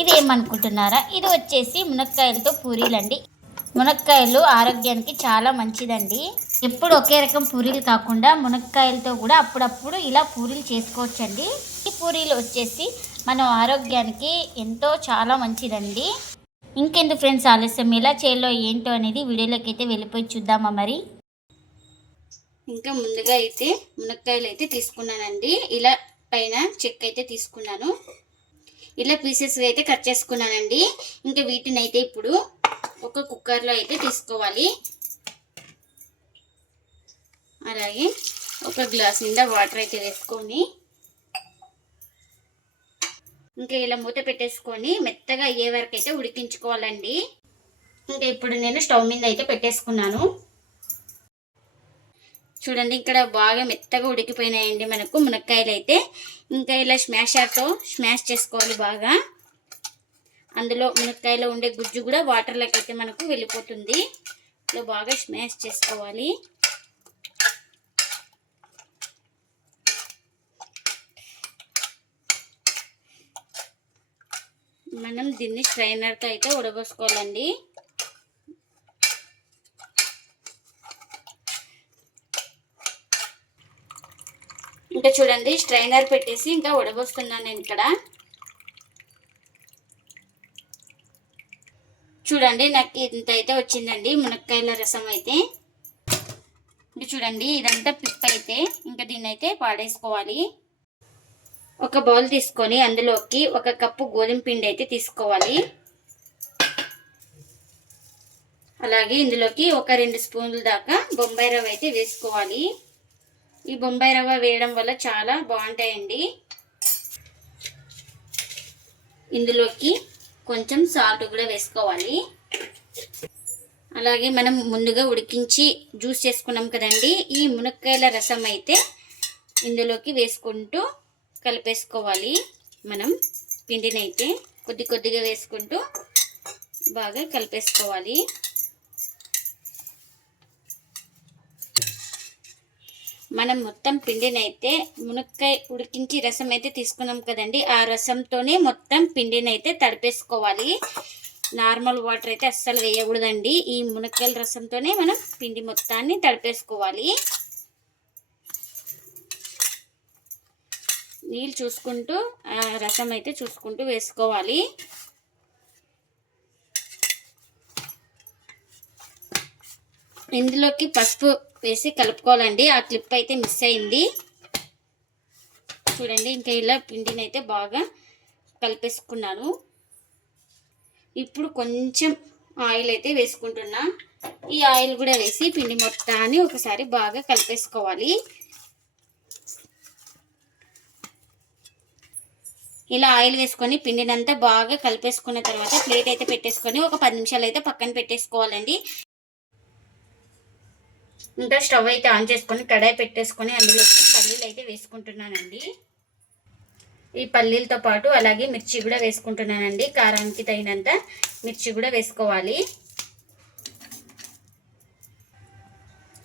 ఇది ఏమనుకుంటున్నారా ఇది వచ్చేసి మునక్కాయలతో పూరీలండి. మునక్కాయలు ఆరోగ్యానికి చాలా మంచిదండి. ఎప్పుడు ఒకే రకం పూరీలు కాకుండా మునక్కాయలతో కూడా అప్పుడప్పుడు ఇలా పూరీలు చేసుకోవచ్చండి. ఈ పూరీలు వచ్చేసి మన ఆరోగ్యానికి ఎంతో చాలా మంచిదండి. ఇంకెందుకు ఫ్రెండ్స్ ఆలస్యం? ఎలా చేయాలో ఏంటో అనేది వీడియోలోకి అయితే వెళ్ళిపోయి చూద్దామా మరి? ఇంకా ముందుగా అయితే మునక్కాయలు అయితే తీసుకున్నానండి. ఇలా పైన చెక్క అయితే తీసుకున్నాను. ఇట్లా పీసెస్ అయితే కట్ చేసుకున్నానండి. ఇంకా వీటిని అయితే ఇప్పుడు ఒక కుక్కర్లో అయితే తీసుకోవాలి. అలాగే ఒక గ్లాస్ నిండా వాటర్ అయితే వేసుకొని ఇంకా ఇలా మూత పెట్టేసుకొని మెత్తగా అయ్యే వరకు అయితే ఉడికించుకోవాలండి. ఇంకా ఇప్పుడు నేను స్టవ్ మీద అయితే పెట్టేసుకున్నాను. చూడండి ఇక్కడ బాగా మెత్తగా ఉడికిపోయినాయండి మనకు మునక్కాయలు అయితే ఇంకా ఇలా స్మాషర్తో స్మాష్ చేసుకోవాలి బాగా. అందులో మునక్కాయలో ఉండే గుజ్జు కూడా వాటర్లోకి అయితే మనకు వెళ్ళిపోతుంది. ఇలా బాగా స్మాష్ చేసుకోవాలి. మనం దీన్ని స్ట్రైనర్తో అయితే ఉడబోసుకోవాలండి. ఇంకా చూడండి స్ట్రైనర్ పెట్టేసి ఇంకా ఉడబోస్తున్నాను నేను ఇక్కడ. చూడండి నాకు ఇంత అయితే వచ్చిందండి మునక్కాయల రసం అయితే. ఇంకా చూడండి ఇదంతా పిప్ అయితే ఇంకా దీన్ని అయితే పాడేసుకోవాలి. ఒక బౌల్ తీసుకొని అందులోకి ఒక కప్పు గోధుమ పిండి అయితే తీసుకోవాలి. అలాగే ఇందులోకి ఒక రెండు స్పూన్ల దాకా బొంబాయి రవ్వ అయితే వేసుకోవాలి. ఈ బొంబాయి రవ్వ వేయడం వల్ల చాలా బాగుంటాయండి. ఇందులోకి కొంచెం సాల్ట్ కూడా వేసుకోవాలి. అలాగే మనం ముందుగా ఉడికించి జ్యూస్ చేసుకున్నాం కదండి. ఈ మునక్కాయల రసం అయితే ఇందులోకి వేసుకుంటూ కలిపేసుకోవాలి. మనం పిండినైతే కొద్ది కొద్దిగా వేసుకుంటూ బాగా కలిపేసుకోవాలి. మనం మొత్తం పిండినైతే మునక్కాయ ఉడికించి రసం అయితే తీసుకున్నాం కదండి ఆ రసంతోనే మొత్తం పిండినైతే తడిపేసుకోవాలి. నార్మల్ వాటర్ అయితే అస్సలు వేయకూడదండి. ఈ మునక్కాయల రసంతోనే మనం పిండి మొత్తాన్ని తడిపేసుకోవాలి. నీళ్ళు చూసుకుంటూ ఆ రసం అయితే చూసుకుంటూ వేసుకోవాలి. ఇందులోకి పసుపు వేసి కలుపుకోవాలండి. ఆ క్లిప్ అయితే మిస్ అయింది. చూడండి ఇంకా ఇలా పిండిని అయితే బాగా కలిపేసుకున్నాను. ఇప్పుడు కొంచెం ఆయిల్ అయితే వేసుకుంటున్నా. ఈ ఆయిల్ కూడా వేసి పిండి మొత్తాన్ని ఒకసారి బాగా కలిపేసుకోవాలి. ఇలా ఆయిల్ వేసుకొని పిండినంతా బాగా కలిపేసుకున్న తర్వాత ప్లేట్ అయితే పెట్టేసుకొని ఒక పది నిమిషాలు అయితే పక్కన పెట్టేసుకోవాలండి. ఇంకా స్టవ్ అయితే ఆన్ చేసుకొని కడాయి పెట్టేసుకొని అందులోకి పల్లీలు అయితే వేసుకుంటున్నానండి. ఈ పల్లీలతో పాటు అలాగే మిర్చి కూడా వేసుకుంటున్నానండి. కారానికి తగినంత మిర్చి కూడా వేసుకోవాలి.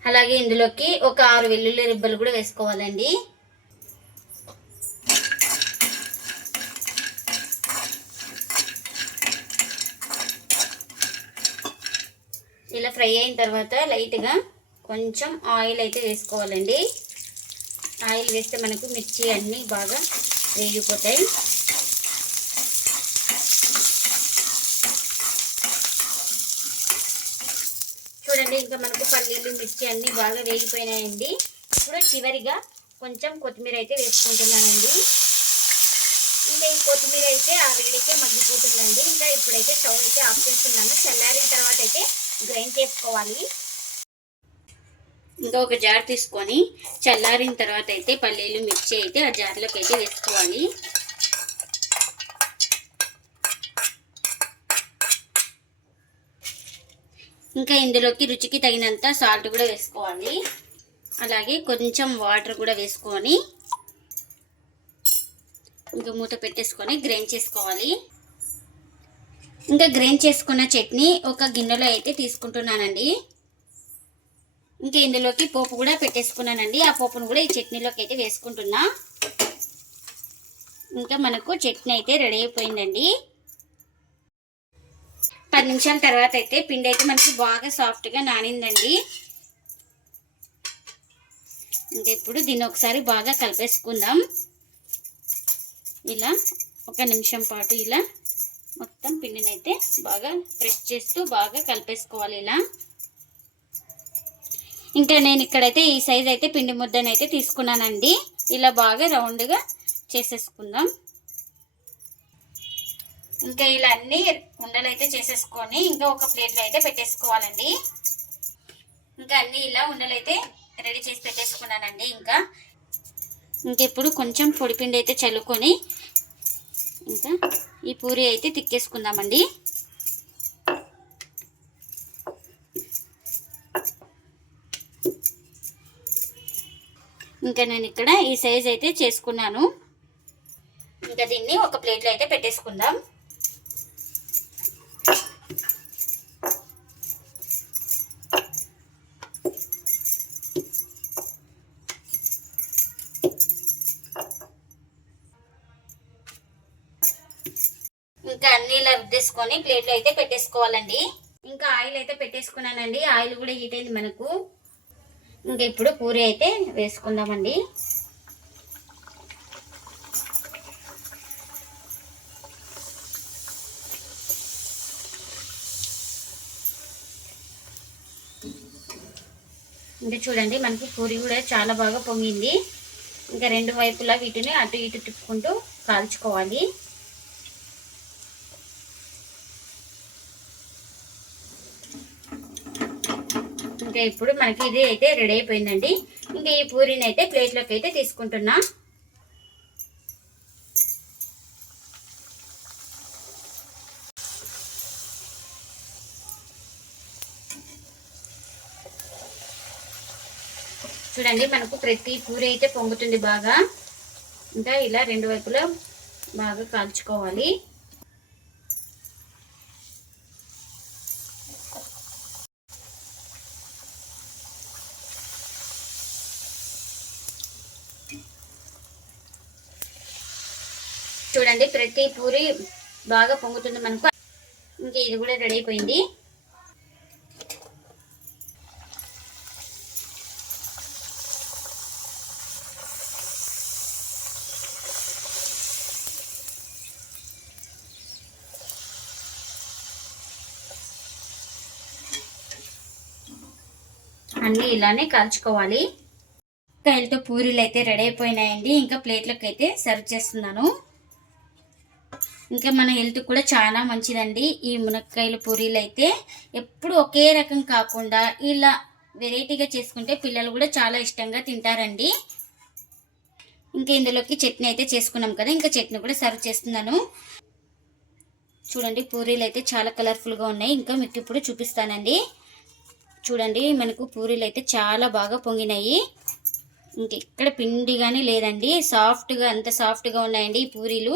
అలాగే ఇందులోకి ఒక ఆరు వెల్లుల్లి రిబ్బలు కూడా వేసుకోవాలండి. ఇలా ఫ్రై అయిన తర్వాత లైట్గా కొంచెం ఆయిల్ అయితే వేసుకోవాలండి. ఆయిల్ వేస్తే మనకు మిర్చి అన్నీ బాగా వేగిపోతాయి. చూడండి ఇంకా మనకు పల్లీలు మిర్చి అన్నీ బాగా వేగిపోయినాయండి. ఇప్పుడు చివరిగా కొంచెం కొత్తిమీర అయితే వేసుకుంటున్నానండి. ఇంకా ఈ కొత్తిమీర అయితే ఆ వేడికే మగ్గిపోతుందండి. ఇంకా ఇప్పుడైతే స్టవ్ అయితే ఆఫ్ చేస్తున్నాను. చల్లారిన తర్వాత అయితే గ్రైండ్ చేసుకోవాలి. ఇంకా ఒక జార్ తీసుకొని చల్లారిన తర్వాత అయితే పల్లీలు మిర్చి అయితే ఆ జార్లోకి అయితే వేసుకోవాలి. ఇంకా ఇందులోకి రుచికి తగినంత సాల్ట్ కూడా వేసుకోవాలి. అలాగే కొంచెం వాటర్ కూడా వేసుకొని ఇంకా మూత పెట్టేసుకొని గ్రైండ్ చేసుకోవాలి. ఇంకా గ్రైండ్ చేసుకున్న చట్నీ ఒక గిన్నెలో అయితే తీసుకుంటున్నానండి. ఇంకా ఇందులోకి పోపు కూడా పెట్టేసుకున్నానండి. ఆ పోపును కూడా ఈ చట్నీలోకి అయితే వేసుకుంటున్నా. ఇంకా మనకు చట్నీ అయితే రెడీ అయిపోయిందండి. పది నిమిషాల తర్వాత అయితే పిండి అయితే మనకి బాగా సాఫ్ట్గా నానిందండి. ఇంకా ఇప్పుడు దీన్ని ఒకసారి బాగా కలిపేసుకుందాం. ఇలా ఒక నిమిషం పాటు ఇలా మొత్తం పిండినైతే బాగా ప్రెస్ చేస్తూ బాగా కలిపేసుకోవాలి ఇలా. ఇంకా నేను ఇక్కడైతే ఈ సైజ్ అయితే పిండి ముద్దను అయితే తీసుకున్నానండి. ఇలా బాగా రౌండ్గా చేసేసుకుందాం. ఇంకా ఇలా అన్ని ఉండలు అయితే చేసేసుకొని ఇంకా ఒక ప్లేట్లో అయితే పెట్టేసుకోవాలండి. ఇంకా అన్ని ఇలా ఉండలు అయితే రెడీ చేసి పెట్టేసుకున్నానండి ఇంకా. ఇంకా ఇప్పుడు కొంచెం పొడిపిండి అయితే చల్లుకొని ఇంకా ఈ పూరి అయితే తిక్కేసుకుందామండి. ఇంకా నేను ఇక్కడ ఈ సైజ్ అయితే చేసుకున్నాను. ఇంకా దీన్ని ఒక ప్లేట్లో అయితే పెట్టేసుకుందాం. ఇంకా అన్ని ఇలా రుద్దేసుకొని ప్లేట్లో అయితే పెట్టేసుకోవాలండి. ఇంకా ఆయిల్ అయితే పెట్టేసుకున్నానండి. ఆయిల్ కూడా హీట్ అయింది మనకు. ఇంకా ఇప్పుడు పూరి అయితే వేసుకుందామండి. ఇంకా చూడండి మనకి పూరి కూడా చాలా బాగా పొంగింది. ఇంకా రెండు వైపులా వీటిని అటు ఇటు తిప్పుకుంటూ కాల్చుకోవాలి. ఇంకా ఇప్పుడు మనకి ఇది అయితే రెడీ అయిపోయిందండి. ఇంకా ఈ పూరిని అయితే ప్లేట్లోకి అయితే తీసుకుంటున్నా. చూడండి మనకు ప్రతి పూరి అయితే పొంగుతుంది బాగా. ఇంకా ఇలా రెండు వైపులా బాగా కాల్చుకోవాలి. చూడండి ప్రతి పూరి బాగా పొంగుతుంది మనకు. ఇంకా ఇది కూడా రెడీ అయిపోయింది. అన్నీ ఇలానే కాల్చుకోవాలి. కాయలతో పూరీలు అయితే రెడీ అయిపోయినాయండి. ఇంకా ప్లేట్లకు అయితే సర్వ్ చేస్తున్నాను. ఇంకా మన హెల్త్ కూడా చాలా మంచిదండి. ఈ మునక్కాయల పూరీలు అయితే ఎప్పుడు ఒకే రకం కాకుండా ఇలా వెరైటీగా చేసుకుంటే పిల్లలు కూడా చాలా ఇష్టంగా తింటారండి. ఇంకా ఇందులోకి చట్నీ అయితే చేసుకున్నాం కదా ఇంకా చట్నీ కూడా సర్వ్ చేస్తున్నాను. చూడండి పూరీలు అయితే చాలా కలర్ఫుల్గా ఉన్నాయి. ఇంకా మీకు ఇప్పుడు చూపిస్తానండి. చూడండి మనకు పూరీలు అయితే చాలా బాగా పొంగినాయి. ఇంక ఇక్కడ పిండి కానీ లేదండి. సాఫ్ట్గా అంత సాఫ్ట్గా ఉన్నాయండి ఈ పూరీలు.